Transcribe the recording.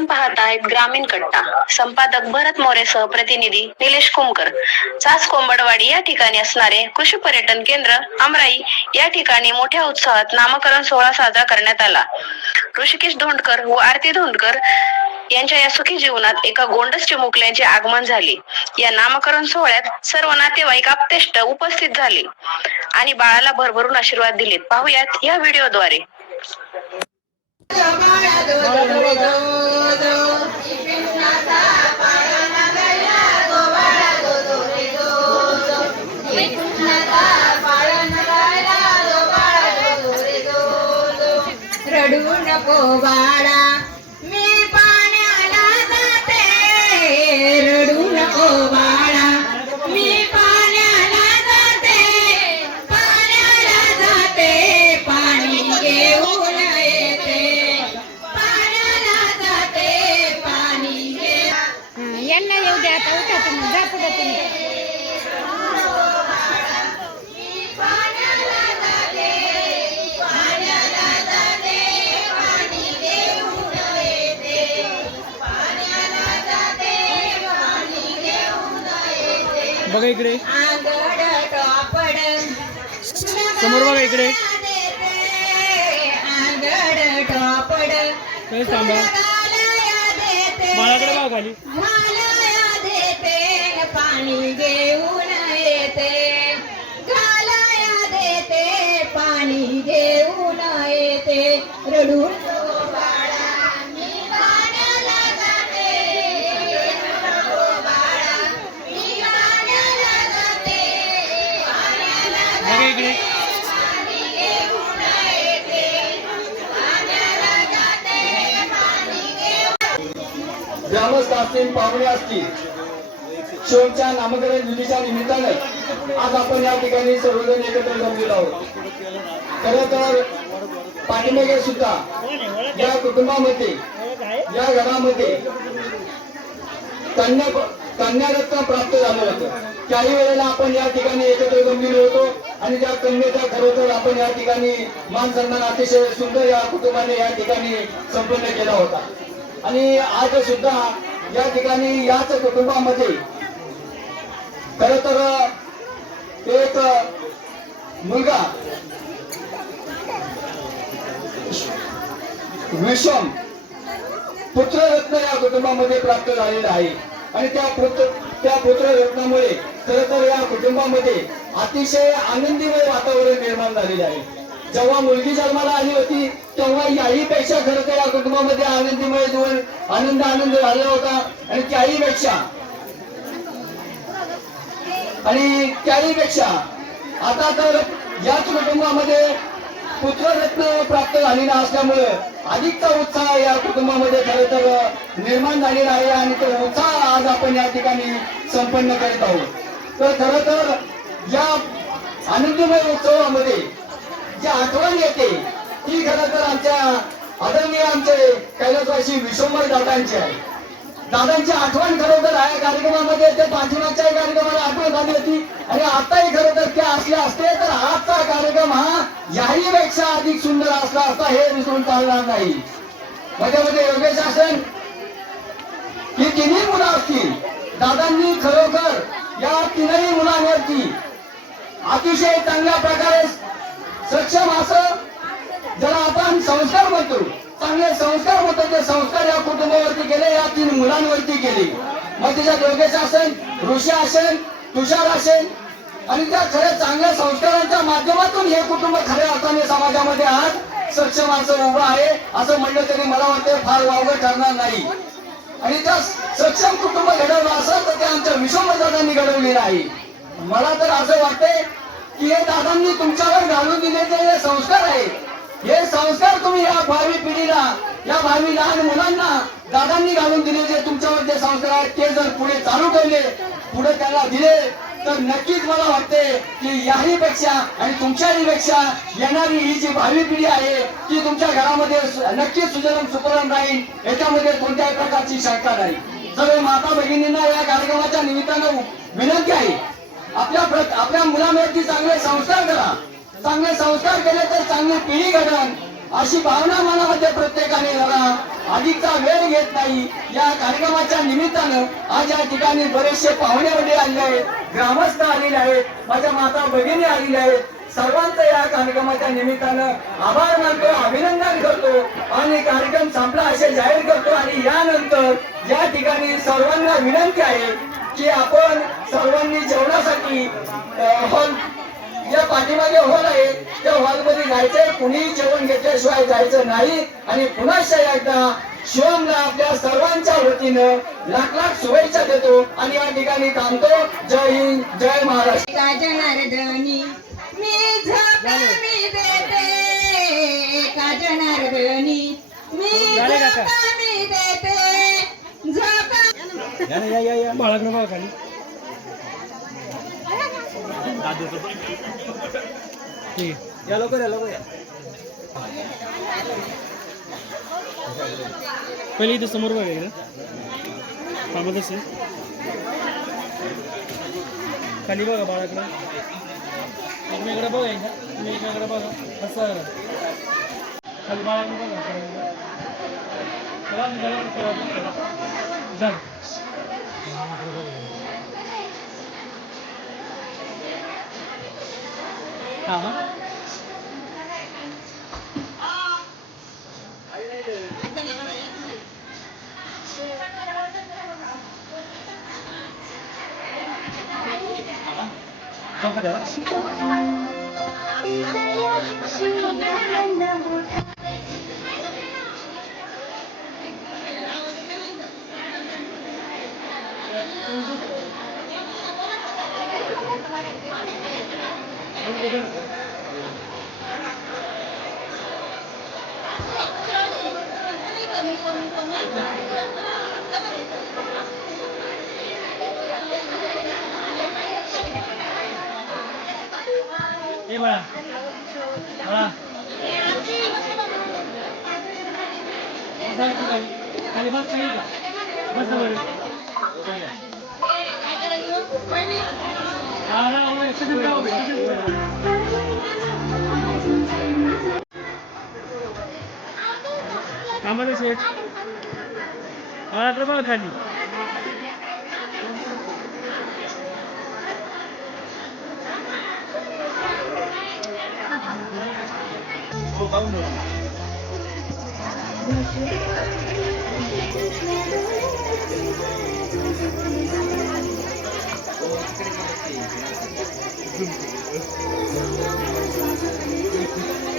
आपण पाहत आहेत ग्रामीण कट्टा. संपादक भरत मोरेसह प्रतिनिधी निलेश कुमकर. चास कोंबडवाडी या ठिकाणी असणारे कृषी पर्यटन केंद्र अमराई या ठिकाणी मोठ्या उत्साहात नामकरण सोहळा साजरा करण्यात आला. ऋषिकेश धोंडकर व आरती धोंडकर यांच्या या सुखी जीवनात एका गोंडस चिमुकल्यांचे आगमन झाले. या नामकरण सोहळ्यात सर्व नातेवाईक आपतेष्ट उपस्थित झाले आणि बाळाला भरभरून आशीर्वाद दिलेत. पाहुयात या व्हिडिओद्वारे. పోవాడా? बघा इकडे. समोर बघा इकडे. थांबा असतील पाहुणे असतील शेवटच्या नामकरण विधीच्या निमित्तानं आज आपण या ठिकाणी सर्वजण एकत्र जमलेलो आहोत. खरं तर पाठीमागे सुद्धा या कुटुंबामध्ये या घरामध्ये कन्या कन्यारत्न प्राप्त झालं होतं. त्याही वेळेला आपण या ठिकाणी एकत्र जमलेलो होतो आणि त्या कन्येचा खरोखर आपण या ठिकाणी मान सन्मान अतिशय सुंदर या कुटुंबाने या ठिकाणी संपन्न केला होता. आणि आज सुद्धा या ठिकाणी याच कुटुंबामध्ये खर तर एक मुलगा विषम पुत्ररत्न या कुटुंबामध्ये प्राप्त झालेला आहे. आणि त्या पुत्र त्या पुत्ररत्नामुळे खर तर या कुटुंबामध्ये अतिशय आनंदीमय वातावरण निर्माण झालेले आहे. जेव्हा मुलगी जन्माला आली होती तेव्हा याहीपेक्षा खरं तर या कुटुंबामध्ये आनंदीमय जीवन आनंद आनंद झाला होता. आणि त्याहीपेक्षा आणि त्याहीपेक्षा आता तर याच कुटुंबामध्ये पुत्ररत्न प्राप्त झालेला असल्यामुळे अधिकचा उत्साह या कुटुंबामध्ये खरं तर निर्माण झालेला आहे आणि तो उत्साह आज आपण या ठिकाणी संपन्न करीत आहोत. तर खरं तर या आनंदमय उत्सवामध्ये जी आठवण येते ती खरं तर आमच्या आदरणीय आमचे कैलासवासी विश्वंभर दादांची आहे. दादांची आठवण खरोखर आहे कार्यक्रमामध्ये ते पाठीमागच्याही कार्यक्रमाला आठवण झाली होती. आणि आताही खरं तर ते असले असते तर आजचा कार्यक्रम हा याही पेक्षा अधिक सुंदर असला असता हे विसरून चालणार नाही. मध्ये मध्ये योगेश असेल ही तिन्ही मुलं असतील दादांनी खरोखर या तीनही मुलांवरती अतिशय चांगल्या प्रकारे सक्षम असं ज्याला आपण संस्कार म्हणतो. चांगले संस्कार होतो ते संस्कार या कुटुंबावरती केले या तीन मुलांवरती केले मग तिच्या योगेश असेल ऋषी असेल तुषार असेल आणि त्या खऱ्या चांगल्या संस्कारांच्या माध्यमातून हे कुटुंब खऱ्या अर्थाने समाजामध्ये आज सक्षम असं उभं आहे असं म्हणलं तरी मला वाटतं फार वावगं ठरणार नाही. आणि त्या सक्षम कुटुंब घडवलं असं तर ते आमच्या विश्वमदादांनी घडवलेलं आहे मला तर असं वाटतंय की हे दादांनी तुमच्यावर घालून दिलेले हे संस्कार आहेत हे संस्कार तुम्ही या भावी पिढीला या भावी लहान मुलांना दादांनी घालून दिले जे तुमच्यावर जे संस्कार आहेत ते जर पुढे चालू ठेवले पुढे त्याला दिले तर नक्कीच मला वाटते की याही पेक्षा आणि तुमच्याही पेक्षा येणारी ही जी भावी पिढी आहे ती तुमच्या घरामध्ये नक्कीच सुजलम सुपरम राहील याच्यामध्ये कोणत्याही प्रकारची शंका नाही. सर्व माता भगिनींना या कार्यक्रमाच्या निमित्तानं विनंती आहे. आपल्या आपल्या मुलांवरती चांगले संस्कार करा. चांगले संस्कार केले तर चांगली पिढी घडण अशी भावना मनामध्ये प्रत्येकाने धरा अधिकचा वेळ घेत नाही. या कार्यक्रमाच्या निमित्तानं आज या ठिकाणी बरेचसे पाहुणे वगैरे आलेले आहेत. ग्रामस्थ आलेले आहेत. माझ्या माता भगिनी आलेल्या आहेत. सर्वांचं या कार्यक्रमाच्या निमित्तानं आभार मानतो अभिनंदन करतो आणि कार्यक्रम संपला असे जाहीर करतो आणि यानंतर या ठिकाणी सर्वांना विनंती आहे की आपण सर्वांनी जेवणासाठी हॉल या पाठीमागे हॉल आहे त्या हॉलमध्ये जायचंय. कुणीही जेवण घेतल्याशिवाय जायचं नाही. आणि पुन्हा एकदा शिवमला आपल्या सर्वांच्या वतीनं लाख लाख शुभेच्छा देतो. आणि या ठिकाणी थांबतो. जय हिंद जय महाराष्ट्र. जनार्दनी मी देते. का जनार्दनी मी झाले काका? झोका मी देते झोका या या या. बाळाकडे बघा खाली. ठीक आहे. या लवकर या लवकर या. पहिले इथं समोर बघा इकडे. थांबत असेल. खाली बघा बाळाकडे. एकमेकडे बघा एकदा. तुम्ही एकमेकडे बघा. असं. खाली बाळाकडे बघा. जा. 好。好了，好了，辛苦了。 1번 하나 사이트가 다리 바짝 해줘 바짝을 ना शेठ बाळाकडे बघा खाली Thank Thank you.